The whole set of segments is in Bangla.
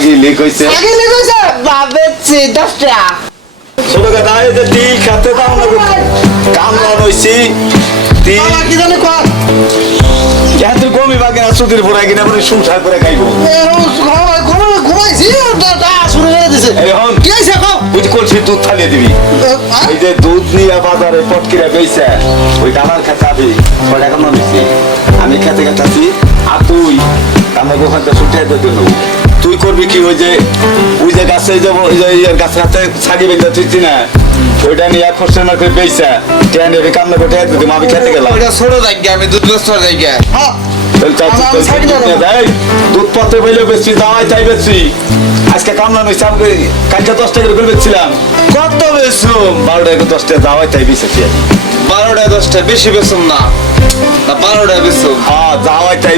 সাগি লিক হইছে। আগে লেগেছে বাবেছি দশ টাকা ছোট কথা এই যে তিল খাতে দাও না। কামলা নইছি তিল বাবা কি জানে কর এত কমি বাকি না সুদির পরে কিনা পরে সংসার করে খাইবো। ঘুমাইছি শুরু করে দিছে। এখন কি হয়েছে কও? বুঝ করছি দুধ থালিয়ে দিবি। এই যে দুধ নিয়ে বাজারে পটকিরা বেইছে ওই কালার খেতে আবি। ছয় টাকা আমি খেতে খেতে আছি। আর তুই আমার ওখান থেকে ছুটে দিল তুই করবি কি ওই যে ওই যে গাছে যাব ওই যে ইয়ের গাছে হাতে ছাগি বেঁধে তুই না? ওইটা নিয়ে এক খরচা না করে বেইছে টেনে নেবে কামনা করে আমি খেতে গেলাম। ওটা ছোট জায়গা আমি দুধ বেচতে জায়গা। দুধ বেশি দাওয়াই তাই বেশি। আজকে কামলা নইছে আমাকে কালকে দশ টাকা করে বেচছিলাম। কত বেচো বারো টাকা দশ টাকা দাওয়াই তাই বেচেছি আমি বারোটা দশটা বেশি না। বারোটা হ্যাঁ যাওয়াই তাই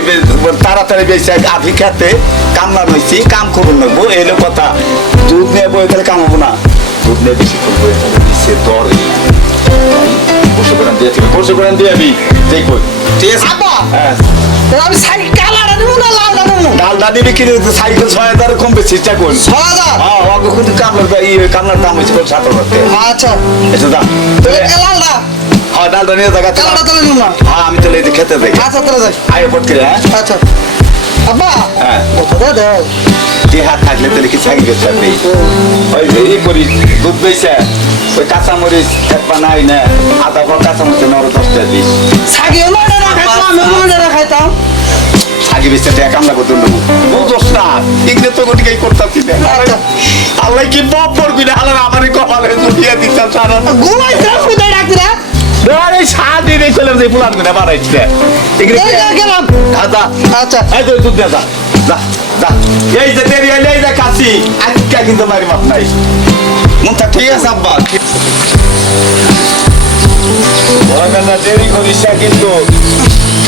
তাড়াতাড়ি বেশি আভি খেতে কামলা নইছি কাম করুন নেব এলো কথা। দুধ নিয়ে বই তাহলে কামাবো না। দুধ নিয়ে বেশি করব দিচ্ছে দরে। পরশু করে দিয়ে পরশু করে দিয়ে আমি দেখব। ঠিক আছে। আব্বা হ্যাঁ। আমি সাইকেল কালারটা নেব না লালটা নেব? ডাল দাদি বিক্রি সাইকেল ছয় হাজার কম বেশি চেষ্টা করুন ছ হাজার? হ্যাঁ অঙ্ক কিন্তু কামলার ইয়ে কামলার দাম হয়েছে সাত হাজার আচ্ছা এসে দাম এ লালটা হ্যাঁ ডালটা নিয়ে দেখা কালারটা তাহলে নেব না। হ্যাঁ আমি তাহলে খেতে দেখি। আচ্ছা তাহলে যাই। আগে পট করে হ্যাঁ? আচ্ছা আব্বা হ্যাঁ। কত দে দে। হাত থাকলে তাহলে কি থাকি গেছে আপনি ওই যে এই করি দুধ বেছে ওই কাঁচামরিচ এক পা নাই না আধা পর কাঁচামরিচ নর দশটা দিস। সাগিও মনে রাখাইতাম আমি মনে রাখাইতাম। আগে বেছে টাকা কামলা করতে নেব বুঝোস না তো। আল্লাহ কি বপ করবি না আল্লাহ আমারই কপালে জুটিয়ে দিতাম সারা। যে পুলান করে বাড়াইছি এগুলো গেলাম। দাদা আচ্ছা। এই তো দুধ দে যা যা এই যে দেরি হইলে এই যে কাছি আজকে কিন্তু মারি মাপ নাই। মন ঠিক আছে আব্বা? না দেরি করিস কিন্তু।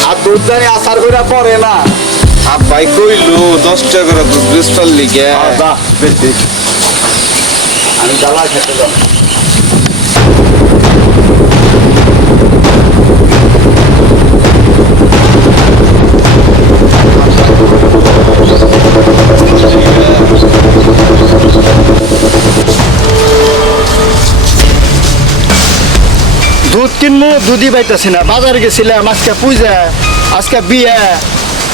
আর দুধ জানি আসার করে পরে না। আব্বাই কইলো দশ টাকা করে দুধ বেচবার লিগে। আমি জ্বালা খেতে যাব। দুধই পাইতেছি না। বাজারে গেছিলাম আজকে পূজা আজকে বিয়ে।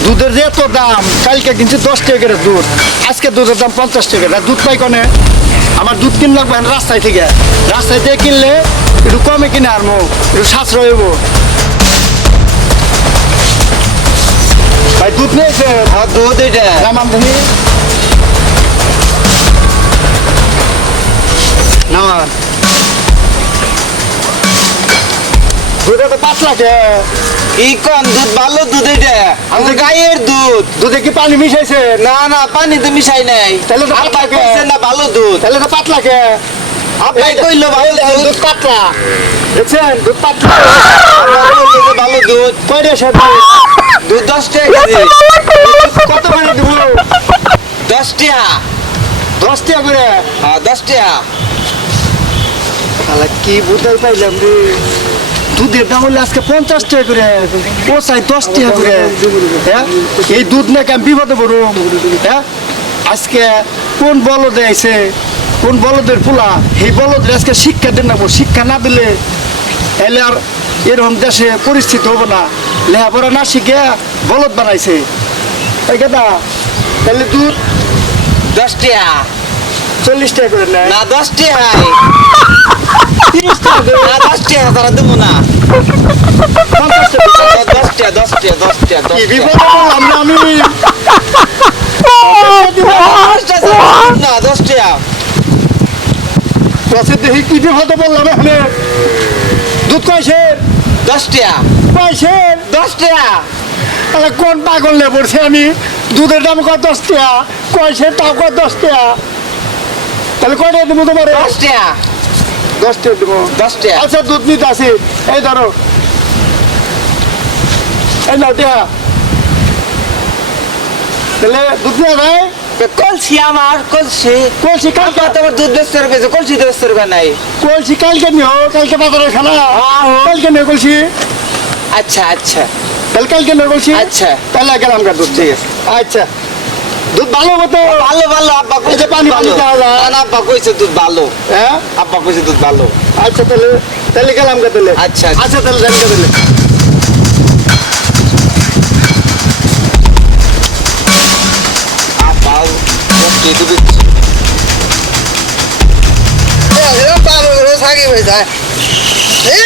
দুধের যে এত দাম কালকে কিনছি দশ টাকা করে দুধ। আজকে দুধের দাম পঞ্চাশ টাকা দুধ পাই কনে? আমার দুধ কিন লাগবে রাস্তায় থেকে। রাস্তায় থেকে কিনলে একটু কমে কিনে আনব একটু সাশ্রয় হইব। ভাই দুধ নিয়েছে হ্যাঁ দুধ এটা তুমি নামান দুধে তো পাতলা কে কি কন দুধ ভালো দুধ এটা আমাদের গায়ের দুধ। দুধে কি পানি মিশাইছে? না না পানি তো মিশাই নাই। তাহলে তো আব্বাই কইছে না ভালো দুধ। তাহলে তো পাতলা কে আব্বাই কইলো ভালো দুধ। পাতলা। দেখছেন? দুধ পাতলা। ভালো দুধ। কয় রে সেটা দুধ দশ টাকা কত করে দিব? দশ টাকা। দশ টাকা করে? হ্যাঁ দশ টাকা। কি বুঝাই পাইলাম রে? দুধের দাম হলে আজকে পঞ্চাশ টাকা করে ও চাই দশ টাকা করে হ্যাঁ? এই দুধ নাকি আমি বিপদে পড়ব? হ্যাঁ? আজকে কোন বলদে আইছে কোন বলদের ফুলা এই বলদের আজকে শিক্ষা দেন না শিক্ষা না দিলে এলে আর এরকম দেশে পরিস্থিতি হব না। লেখাপড়া না শিখে বলদ বানাইছে। এই কথা তাহলে দুধ দশ টাকা। চল্লিশ টাকা করে না দশ টাকা। তিরিশ টাকা করে দশ টাকা তারা দেবো না। দশ টাকা দশ টাকা দশ টাকা দশ কি টাকা বিপদে পড়লাম না আমি দশ টাকা না দশ টাকা কাছে দেখি কি বিপদে পড়লাম এখানে। দুধ কয়সের দশ টাকা কয়সের দশ টাকা তাহলে কোন পাগল নিয়ে পড়ছি আমি? দুধের দাম কত দশ টাকা কয়সের তাও কত দশ টাকা তাহলে কয়টা দেবো তোমার? দশ টাকা দশ টাকা দেবো। দশ টাকা আচ্ছা দুধ নিতে আসি। এই ধরো। এই নাও টিয়া। তাহলে দুধ নিয়ে যায় কলসি আমার কলসি। কলসি কালকে তোমার দুধ বেচতে হবে কলসি তো বেচতে হবে নাই। কলসি কালকে নিও কালকে বাজারে খানা। কালকে নিও কলসি। আচ্ছা আচ্ছা। তাহলে কালকে নিও কলসি। আচ্ছা। তাহলে গেলাম দুধ ঠিক আছে আচ্ছা। দুধ ভালো মতো ভালো ভালো আব্বা কইছে পানি পানি খাওয়া যায়। না, আব্বা কইছে দুধ ভালো। হ্যাঁ? আব্বা কইছে দুধ ভালো। আচ্ছা তাহলে তাহলে গেলাম গে তাহলে। আচ্ছা, আচ্ছা। তাহলে গে তাহলে। আব্বা ওকে দুধ এরকম পাবে রোজ আগে হয়ে যায়। এ!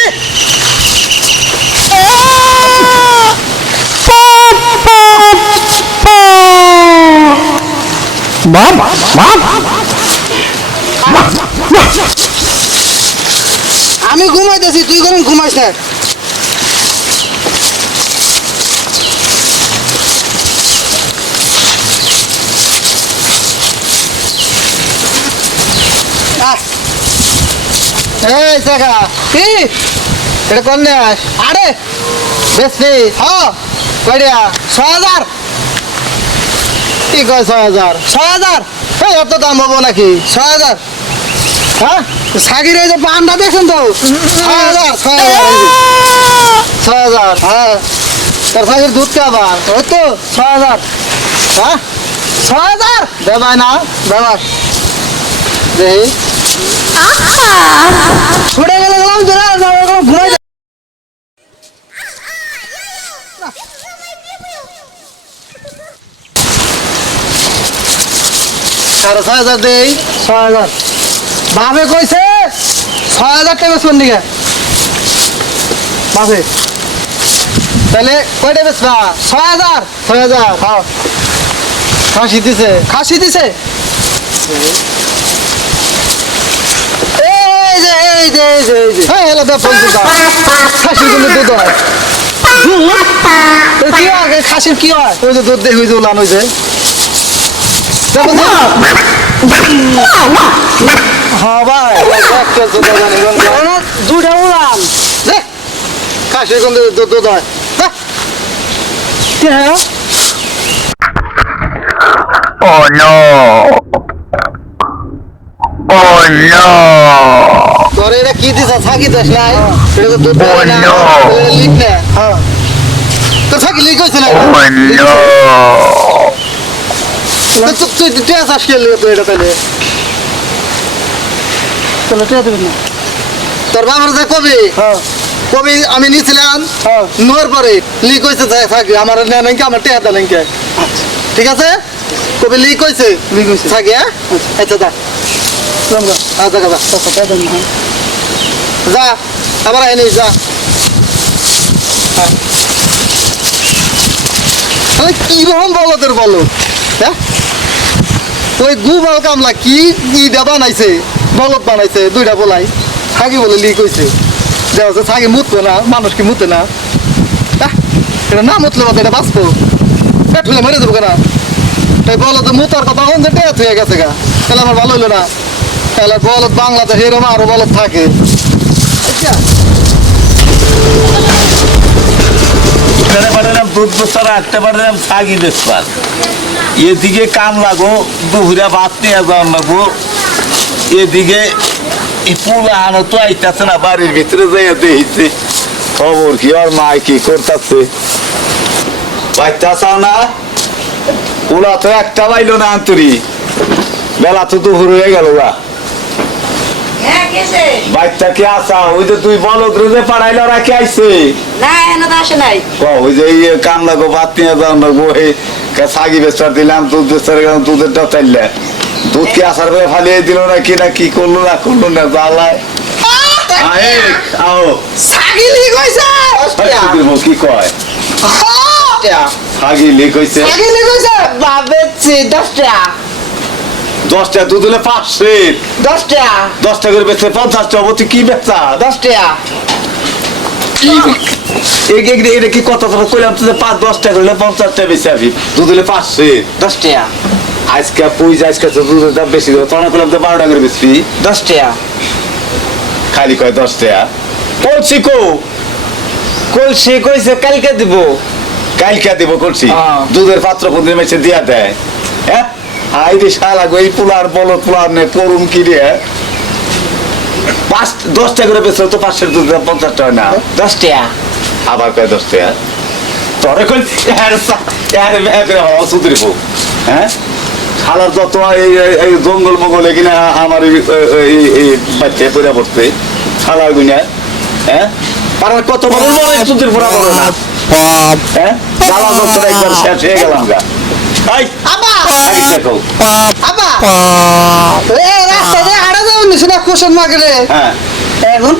আমি ঘুমাইতেছি তুই কোন ঘুমাইস না। আরে বেশি হ্যাঁ ছয় হাজার। কি কয় ছয় হাজার? ছয় হাজার? এত দাম হব নাকি? ছয় হাজার? হ্যাঁ? সাকির এই যে পান্ডা দেখছেন তো। ছয় হাজার ছয় হাজার ছয় হাজার হ্যাঁ। তোর সাইকেল দুধ কে আবার? ওই তো ছয় হাজার। হ্যাঁ? ছয় হাজার? দেবাই না বাবা দেখি। ছুটে গেলে গেলাম তোরা সাড়ে ছয় হাজার দেই। ছয় হাজার। বাপে কইছে ছয় হাজার টাকা শোন দিকে। বাপে। তাহলে কয়টা বেচবা? ছয় হাজার? ছয় হাজার। হ্যাঁ। ফাঁসি দিছে। খাসি দিছে? এই যে এই যে এই যে এই যে। হ্যাঁ হেলা দে ফোন দিতা খাসি কিন্তু দুধ হয়। তো কি হয়? খাসির কি হয়? ওই যে দুধ দেখি ওই যে। ভাই কোনো দুটা উড়ান দেখ খাসি কিন্তু দুধ দুধ হয় দেখ কি হ্যাঁ Oh no! Oh no! তোর এটা কি দিছা থাকি দেশ নাই এটা তো দুধ Oh, না no. না হ্যাঁ থাকি না Oh no! তুই তুই তুই আসাস তুই এটা তাহলে চলো টিয়া দেবেন না। তোর বাবার যে কবি হ্যাঁ। কবি আমি নিয়েছিলাম হ্যাঁ। নোর পরে লিক হয়েছে যাই থাকি আমার নেয় নাকি আমার টেহা দেয় নাকি ঠিক আছে? কবি লিক হয়েছে লিক হয়েছে। থাকি হ্যাঁ? আচ্ছা। যা। আচ্ছা যা আচ্ছা টিয়া যা আবার আইনি যা। আরে কীরকম বলো তোর বলো? হ্যাঁ? ওই গুবাল কামলা কি ইটা বানাইছে বলত বানাইছে, দুইটা বলাই। থাকি বলে লিক হয়েছে দেওয়া হচ্ছে থাকি মুতবো না, মানুষ কি মুতে না। এটা না মুতলে মতো এটা বাঁচবো। পেট হলে মরে যাব কেনা? তাই বলো তো মুতার কথা হন যে টেয়াত হয়ে গেছে গা। তাহলে আমার ভালো হইল না। তাহলে বলত বাংলাদেশ এরকম আরও বলত থাকে। আচ্ছা পাঠালাম দুধ বস্তা রাখতে পাঠালাম সাগি বেসপার এদিকে কাম লাগো, দুপুরে ভাত নিয়ে যাওয়ার লাগবো এদিকে এই পুলা আনো তো আইতাছে না, বাড়ির ভিতরে যাই দেখছে। খবর কি, আর মা কি করতেছে? বাইতাছাও না? ওরা তো একটা বাইলো না আন্তরি বেলা তো দুপুর হয়ে গেল কেসে বাইকটা কি আসা? ওই যে তুই বলদ রোজে পাড়াইলে ওরা কে আইছে? না এনে তো আসে নাই। ও, ওই যে ইয়ে কাম লাগো ভাত নিয়ে যাও লাগবো এই কা- সাগি বেচার দিলাম দুধ বেচার গেলাম দুধের ডাতাইলে দুধ কি আসার পরে ফালিয়ে দিল না কি না কি করল না করল না জ্বালায়। আহে আও সাকি লিক কি কয়? সাগি লিক হইছে সাকি বাবেছি দশটা দশটা দুধ হলে পাঁচশো দশটা। দশটা করে বেচে পঞ্চাশটা তুই কি বেচা দশটা। এটা কি কত কথা কইলাম পাঁচ দশটা করলে পঞ্চাশটা বেশি আবি দুধ হলে পাঁচশো দশটা। আজকে পুঁজ আজকে তো দুধের দাম বেশি দেবো। তখন করলাম তো বারো টাকা করে বেশি দশটা। খালি কয় কলসি কো। কলসি কইছে কালকে দিব। কালকে দিব কলসি। হ্যাঁ। দুধের পাত্র কোন মেসে দিয়া দেয়? হ্যাঁ। হাই রে শালা গো এই পোলার পোলার নে কি রে? পাঁচ দশ টাকা করে বেচলে তো পাঁচশোর দুধ পঞ্চাশ টাকা না? দশটা। আবার কয় দশ টাকা তোরে কই এর সা- এর এর হওয়া সুদরিব হ্যাঁ শালার যত এই এই- জঙ্গল মঙ্গল কিনা আমার এই বাচ্চা পড়ে পড়তে শালার গুনা হ্যাঁ? পাড়ার কত বড় বড় তোদের পড়া বড় না। হ্যাঁ? একবার শেষ হয়ে গেলাম গা। আব্বা! এ রাস্তা দিয়ে হাঁটা যাবেন না কুশন মার্কেটে হ্যাঁ। এখন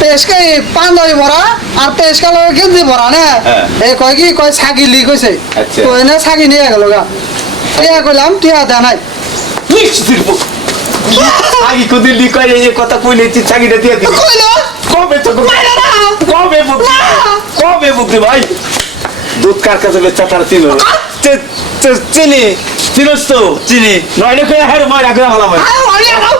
পেশকে পাঞ্জাবি ভরা আর পেশকা লগে গেঞ্জি ভরা না? হ্যাঁ। এই কয় কি? কয় ছাগি লি কইছে। আচ্ছা। কই না ছাগি নিয়ে গেল গা। টিয়া কইলাম টিয়া দেয় নাই। নিশ্চিত আগে কুদিল কয় এই কথা কইলে তুই চাকরিটা দিয়ে দিবি। কইলো কবে তো কবে বুদ্ধি কবে বুদ্ধি ভাই দুধ কার কাছে বেচা তার চিনি। চিনোস তো? চিনি। নইলে কই হ্যাঁ মার আগে হলাম আরে ওরে আও।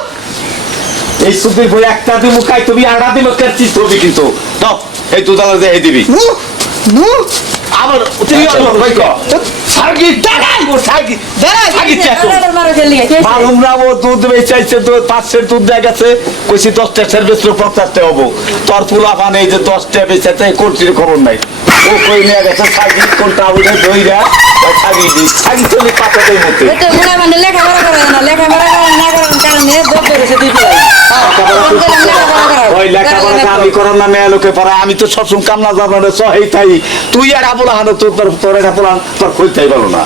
এই সুদের বই একটা দিমু মুখাই তুমি আড়া দিমু করছি তুমি কিন্তু। দাও এই দুধ আলাদা এই দিবি। নু নু আবার তুমি ভাই কো সাগি টাকাই ও সাগি সাগি চাকো মালুমরা ও দুধ বেচাইছে দুধ পাঁচশের দুধ দেয়া গেছে। কইছি পঞ্চাশটা হব। তোর ফুলা পানে এই যে দশটা বেচাতে করছির খবর নাই? ও কই নিয়ে গেছে সাগি কোনটা আবুলে দইরা সাগি দি সাগি চলে পাতাতেই মতে লেখাপড়া করে না লেখাপড়া করে না করার কারণে জব করেছে দুই আমি পড়া তো সবসময় কামনা যাব তাই তুই আর আবুলা হানো তোর তোর তোর খুলতেই পারো না।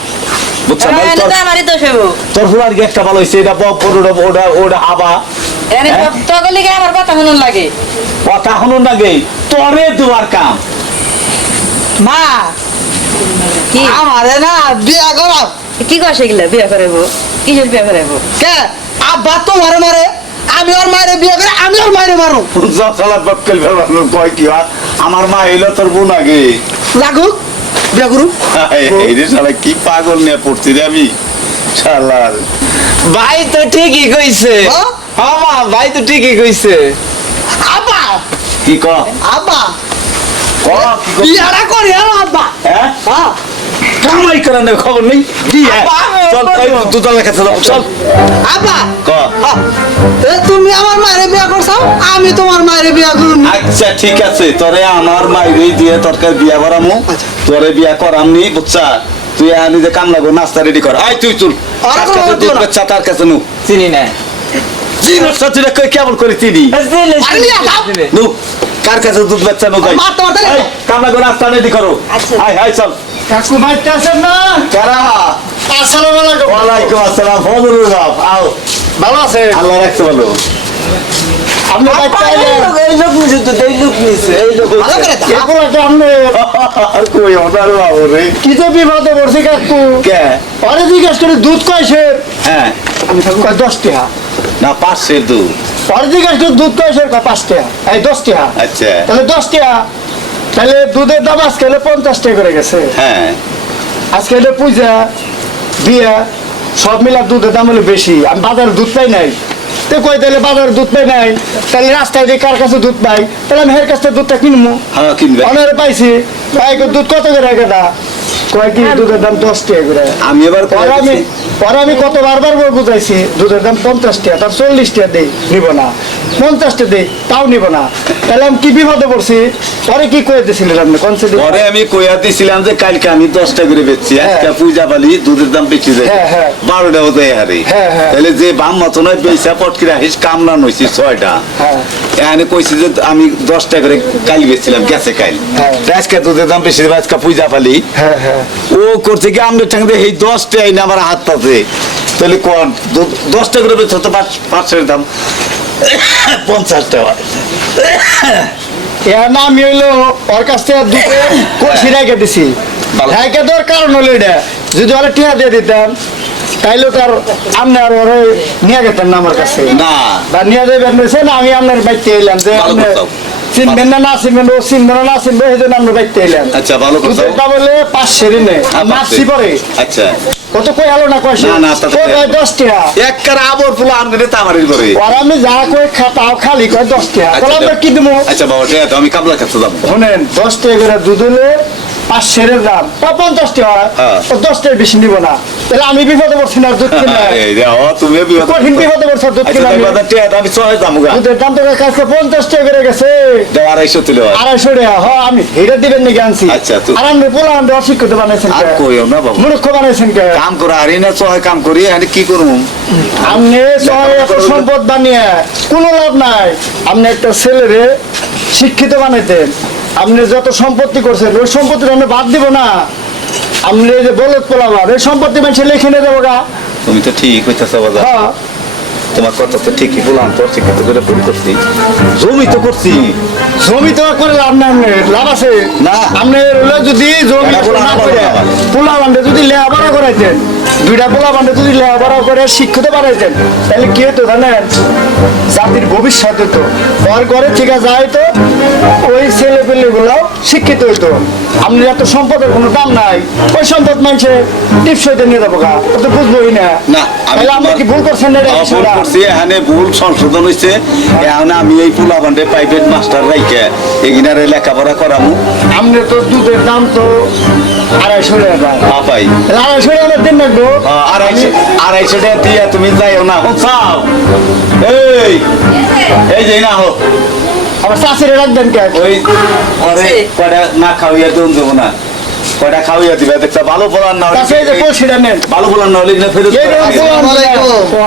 তোর ফুলার কি একটা ভালো হয়েছে এটা বক ওটা ওটা ওটা হাবা এনে হ্যাঁ? তগলিকে আমার কথা শুনুন লাগে। কথা শুনুন না গে দুয়ার কাম। মা। কি? আমারে না বিয়া করাম কি করছে এগুলা? বিয়ে করাবো কিসের বিয়ে করাবো কে? আব্বা তো মারে। মারে আমি ওর মায়ের বিয়ে করে আমি ওর মায়ের মারো। জসালা কয় কি হয়? আমার মা এলো তোর বোন আগে। লাগুক। বিয়া করু এই রে শালা কি পাগল নিয়ে পড়ছি রে আমি? শালার ভাই তো ঠিকই কইছে। হ্যাঁ? হ্যাঁ মা, ভাই তো ঠিকই কইছে। আব্বা কি ক? আব্বা বিয়াটা করি আর আব্বা। হ্যাঁ? হ্যাঁ কামাই করানোর খবর নেই? আব্বা, চল দুতলা কাছে চল। আব্বা হ্যাঁ। তুমি আমার মায়ের বিয়া করছ? আমি তোমার মায়ের বিয়া করুন। আচ্ছা ঠিক আছে তোরে আমার মাইরে দিয়ে তরকার বিয়া করামু। আচ্ছা। তোরে বিয়া করামনি বুঝছা? তুই আনি যে কাম লাগো নাস্তা রেডি কর। আয় তুই চুল। না। তার কাছে নু। চিনি না। চিনোর সাথে কই কেমন করে। চিনি। নু। কার কাছে দুধ বাচ্চা নু যাই মারতে মারতে এই, কাম লাগো নাস্তা রেডি করো। আচ্ছা। আয় আয় চল। কাকু আছেন না? কারা? আসসালামু আলাইকুম। ওয়ালাইকুম আসসালাম ফজলুর রব আও। ভালো আছে আল্লাহ রাখতে বলো। আপনি বাইতে এই লোক নিছে তো, এই লোক নিছে, এই লোক ভালো করে দাও। এগুলাকে আপনি আর কই ওনার বাবু রে। কি যে বিপদে পড়ছি কাকু? কে? পরে জিজ্ঞেস করে দুধ কয়সে হ্যাঁ। আমি কয় টাকা না পাঁচশের দুধ। দুধ পাঁচ টাকা এই দশ টাকা আচ্ছা। তাহলে দশ টাকা তাহলে দুধের দাম আজকে হলে পঞ্চাশ টাকা করে গেছে। হ্যাঁ। আজকে হলে পূজা বিয়া সব মিলা দুধের দাম হলো বেশি। আমি বাজারে দুধ পাই নাই। তো কই তাহলে বাজারে দুধ পাই নাই। তাহলে রাস্তায় দিয়ে কার কাছে দুধ পাই তাহলে আমি হের কাছ থেকে দুধটা কিনবো? হ্যাঁ কিনবে। অনেক পাইছি। ভাই দুধ কত করে কেটা কয় কি দুধের দাম দশ টাকা করে? আমি এবার পরে আমি পরে আমি কত বারবার করে বুঝাইছি দুধের দাম পঞ্চাশ টাকা তার চল্লিশ টাকা দেই নিব না। পঞ্চাশ টাকা দেই তাও নিব না। তাহলে আমি কি বিপদে পড়ছি? পরে কি করে দিয়েছিলেন আপনি? কনসে পরে আমি কইয়া দিছিলাম যে কালকে আমি দশটা করে বেচছি একটা পূজা পালি দুধের দাম বেশি যায়। হ্যাঁ, হ্যাঁ। বারোটা হতে হারে। হ্যাঁ, হ্যাঁ। তাহলে যে বাম মতো নয় পয়সা পটকি রাখিস কাম না নইছি ছয়টা। হ্যাঁ। এখানে কইছি যে আমি দশটা করে কাল বেচছিলাম গেছে কাল। হ্যাঁ। আজকে দুধের দাম বেশি দেবে আজকে পূজা পালি হ্যাঁ হ্যাঁ। ও করছে কি আমরা ঠাঙ্গে এই দশটা আইনে আমার হাত পাতে তাহলে কোন দশটা করে বেচছো তো পাঁচ পাঁচশের দাম। পঞ্চাশ টাকা। এর নাম হইল ওর কাছ থেকে দুটো কলসি রেখে দিছি। রেখে দেওয়ার কারণ হলো এটা যদি ওরা টিয়া দিয়ে দিতাম তাইলে তার আপনি আর ওরে নিয়ে গেতেন না আমার কাছে। না। বা নিয়ে যাবেন না আমি আপনার বাইতে এলাম যে। চিনবেন না না চিনবেন ও চিনবেন না না চিনবেন জন্য আপনার বাইতে এলাম। আচ্ছা ভালো কথা। দুধের দাম পাঁচ সেরি নেই মাসি পরে। আচ্ছা। কত কই আলো না কয়সে না, না, কই কয় দশ টাকা এক কার আবর ফুল আনবে করে আর আমি যা কই খাতাও খালি কয় দশ টাকা আচ্ছা, কি দিব আচ্ছা বাবা ঠিক আছে আমি কাবলা যাব। শুনেন দশ টাকা করে দুধ হলে পাঁচ সেরের দাম বা পঞ্চাশটি হয়। হ্যাঁ। ও দশটার বেশি নিব না। তাহলে আমি বিপদে পড়ছি না আর দুধ কিনে। এই যে, ও, তুমিও বিপদে কঠিন বিপদে পড়ছো দুধ আচ্ছা, আমি। বাজার টিয়া, আমি ছয় দাম দুধের দাম তো কাছে পঞ্চাশ টাকা করে গেছে। দাও, আড়াইশো তুলে আড়াইশো টাকা হ আমি হেটা দিবেন নাকি আনছি? আচ্ছা, তো- আর আমি পোলা আমি অশিক্ষিত বানাইছেন আর কে? কইও না বাবা। মূর্খ বানাইছেন কে? কাম করে হারি না ছয় কাম করি আমি কি করব করবেন। সম্পদ বানিয়ে কোনো লাভ নাই। আপনি একটা ছেলেরে শিক্ষিত বানাইতেন। আপনি যত সম্পত্তি করছেন ওই সম্পত্তি আপনি বাদ দিব না। আপনি যে বলদ পোলাবার ওই সম্পত্তি মানুষের লিখে নিয়ে দেবো গা। তুমি তো ঠিক হইতেছ বাজার হ্যাঁ। তোমার কথা তো ঠিকই বললাম তো শিক্ষিত করে ভুল করছি জমি তো করছি। জমি তো করে লাভ আপনার লাভ আছে। না। আপনি যদি জমি না আমার পোলা যদি লেখাপড়া করাইতেন দুইটা পোলা বান্ডে যদি লেখাপড়া করে শিক্ষিত বানাইতেন তাহলে কি হতো জানেন? জাতির ভবিষ্যৎ হতো ওর ঘরে ঠিক আছে যায় তো ওই ছেলে পেলে গুলো শিক্ষিত হইতো। আপনি এত সম্পদের কোনো দাম নাই। ওই সম্পদ মানুষে টিপসইতে নিয়ে যাব গা। ও তো বুঝবোই না। তাহলে কি ভুল করছেন না ভুল করছি এখানে ভুল সংশোধন হয়েছে এখন আমি এই পোলা প্রাইভেট মাস্টার রাইকে এগিনারে লেখাপড়া করামু। তো দুধের দাম তো আড়াইশো টাকা। আড়াইশো টাকা দিন রাখব। আড়াইশো আড়াইশো টাকা দিয়ে তুমি যাইও না। চাও। এই এই যে না হোক। আমার শাশুড়ি রাখবেন কে? ওই পরে না খাওয়াইয়া দিন দেবো না। কয়টা খাওয়াইয়া দিবে দেখতে ভালো বলার না ভালো বলার না হলে ফেরত।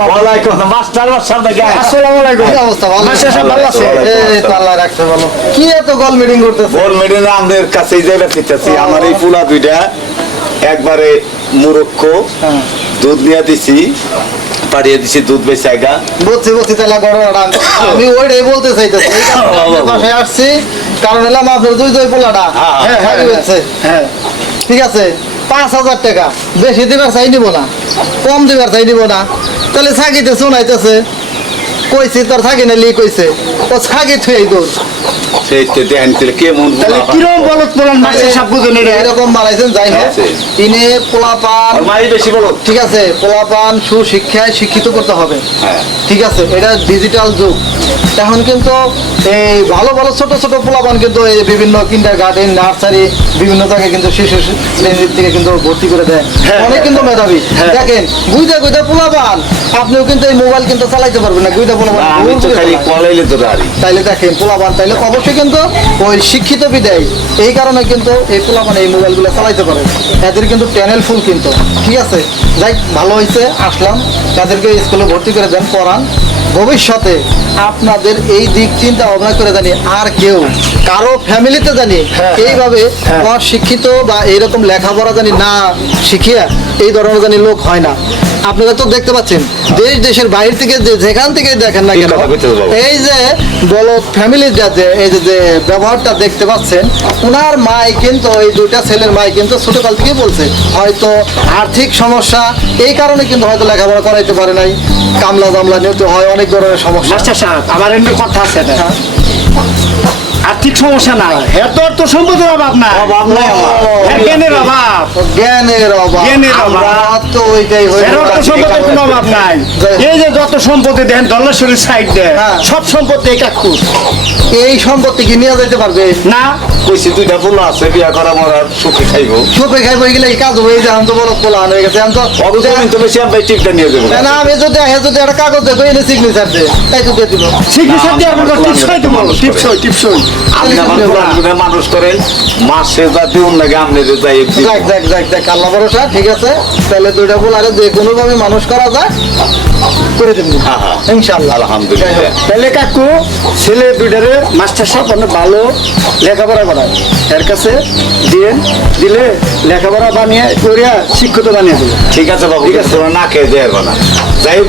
ওয়ালাইকুম মাস্টার মাস্টার দেখে আসসালামু আলাইকুম। কি অবস্থা? ভালো? মাস্টার সাহেব ভালো আছে। এই তো আল্লাহ রাখছে ভালো। কি এত গল মিটিং করতেছে? বল মেডিনে আমাদের কাছেই যাইবা চিন্তাছি আমার এই পুলা দুইটা একবারে মুরক্ষ দুধ নিয়ে দিছি পাঠিয়ে দিছি দুধ বেচে আগা বুঝছি বুঝছি তাহলে আমি- ওইটাই বলতে চাইতেছি। আসছি কারণ এলাম আপনার দুই দুই পোলাটা। হ্যাঁ, হ্যাঁ হ্যাঁ হচ্ছে হ্যাঁ ঠিক আছে পাঁচ হাজার টাকা। বেশি দিবার চাই নিব না। কম দিবার চাই নিব না। তাহলে ছাগিতে শোনাইতেছে। কইছি তোর থাকি না লি কইছে। ও ছাগি থুই দোষ সেই তো দেখেন তাহলে কে মন তাহলে কিরম বলত বলেন মাস্টার সাহেব বুঝুন এটা এরকম বানাইছেন যাই হোক। ইনে পোলাপান আর মাই বেশি বলো ঠিক আছে পোলাপান সুশিক্ষায় শিক্ষিত করতে হবে। হ্যাঁ। ঠিক আছে এটা ডিজিটাল যুগ। এখন কিন্তু এই ভালো ভালো ছোট ছোট পোলাপান কিন্তু এই বিভিন্ন কিন্ডার গার্ডেন নার্সারি বিভিন্ন জায়গায় কিন্তু শিশু শ্রেণির থেকে কিন্তু ভর্তি করে দেয়। অনেক কিন্তু মেধাবী। দেখেন গুইদা গুইদা পোলাপান। আপনিও কিন্তু এই মোবাইল কিন্তু চালাইতে পারবেন না। গুইদা পোলাপান আমি তো খালি কলাইলে তো দাঁড়ি। তাইলে দেখেন পোলাপান তাইলে অবশ্যই কিন্তু ওই শিক্ষিত বিদায়। এই কারণে কিন্তু এই পোলাবান এই মোবাইলগুলো চালাইতে পারে। এদের কিন্তু প্যানেল ফুল কিন্তু। ঠিক আছে? যাই ভালো হয়েছে আসলাম। তাদেরকে স্কুলে ভর্তি করে দেন পড়ান। ভবিষ্যতে আপনাদের এই দিক চিন্তা ভাবনা করে জানি আর কেউ কারও ফ্যামিলিতে জানি এইভাবে অশিক্ষিত বা এইরকম লেখাপড়া জানি না শিখিয়া এই ধরনের জানি লোক হয় না। আপনারা তো দেখতে পাচ্ছেন দেশ দেশের বাইরে থেকে যে- যেখান থেকে দেখেন না কেন। এই যে বলো ফ্যামিলির যাতে এই যে যে ব্যবহারটা দেখতে পাচ্ছেন ওনার মাই কিন্তু এই দুইটা ছেলের মাই কিন্তু ছোটকাল থেকে বলছে হয়তো আর্থিক সমস্যা এই কারণে কিন্তু হয়তো লেখাপড়া করাইতে পারে নাই। কামলা জামলা নিতে হয় অনেক ধরনের সমস্যা। আমার এমনি কথা আছে এটা। আর্থিক সমস্যা না হ্যাঁ তো সম্পদের অভাব নাই। অভাব নাই আমার। হ্যাঁ, জ্ঞানের অভাব। জ্ঞানের অভাব। জ্ঞানের অভাব। তো ওইটাই হয়ে এর অর্থ সম্পদের কোনো অভাব নাই। এই যে যত সম্পত্তি দেন দলেশ্বরীর সাইড দেন হ্যাঁ। সব সম্পত্তি একা খুশ এই সম্পত্তি কি নিয়ে যেতে পারবে? না। কইছি দুইটা ফুল আছে বিয়া করা মরার সুখে খাইবো। সুপে খাইবো গেলে এই কাজ হবে এই যে আমি তো বড় পোলা হয়ে গেছে আমি তো অবশ্যই তো বেশি আমি টিপটা নিয়ে দেবো না আমি যদি আহে যদি একটা কাগজ দেখো এনে সিগনেচার দে। তাই তো দিয়ে দিল সিগনেচার দিয়ে আপনার টিপসই তো বলো টিপসই টিপসই। আপনি আমার পুরান মানুষ করেন মাসে যা দিউন লাগে আপনি যে যাই একদিন। দেখ দেখ দেখ দেখ আল্লাহ ভরসা ঠিক আছে তাহলে দুইটা ফুল আরে যে কোনো ভাবে মানুষ করা যায় করে দেবো হ্যাঁ, হ্যাঁ। ইনশাআল্লাহ আলহামদুলিল্লাহ তাহলে কাকু ছেলে দুইটারে মাস্টার সাহেব অনেক ভালো লেখাপড়া করায় এর কাছে দিয়ে দিলে লেখাপড়া বানিয়ে করিয়া শিক্ষিত বানিয়ে দেবে ঠিক আছে বাবু ঠিক আছে তোমরা না খেয়ে দেবে না যাই হোক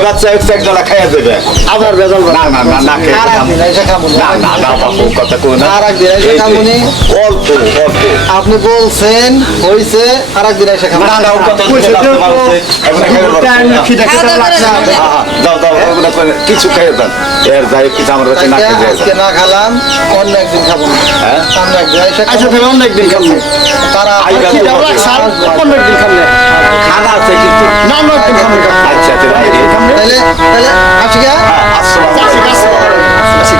ভাত চাই হোক একজনা খাইয়া দেবে আবার বেজাল না না না না খেয়ে এসে খাব না। না না বাবু কথা কই না। আর একদিন এসে খাব নি। অল্প অল্প আপনি বলছেন হইছে আর একদিন এসে খাব। না, না, কথা কইছে। টাইম। হ্যাঁ, হ্যাঁ, দাও দাও কিছু খাইয়ে দেন। এর যাই কিছু আমার কাছে না খেয়ে আজকে না খেলাম অন্য একদিন খাব না। হ্যাঁ? অন্য একদিন এসে আচ্ছা খাব। তাহলে অন্য একদিন খাব। তারা আইগা খিদা তোমার- অন্য একদিন খাব। খানা আছে কিন্তু না অন্য খাব। আচ্ছা তাহলে তাহলে তাহলে আসি আসসালামু আলাইকুম।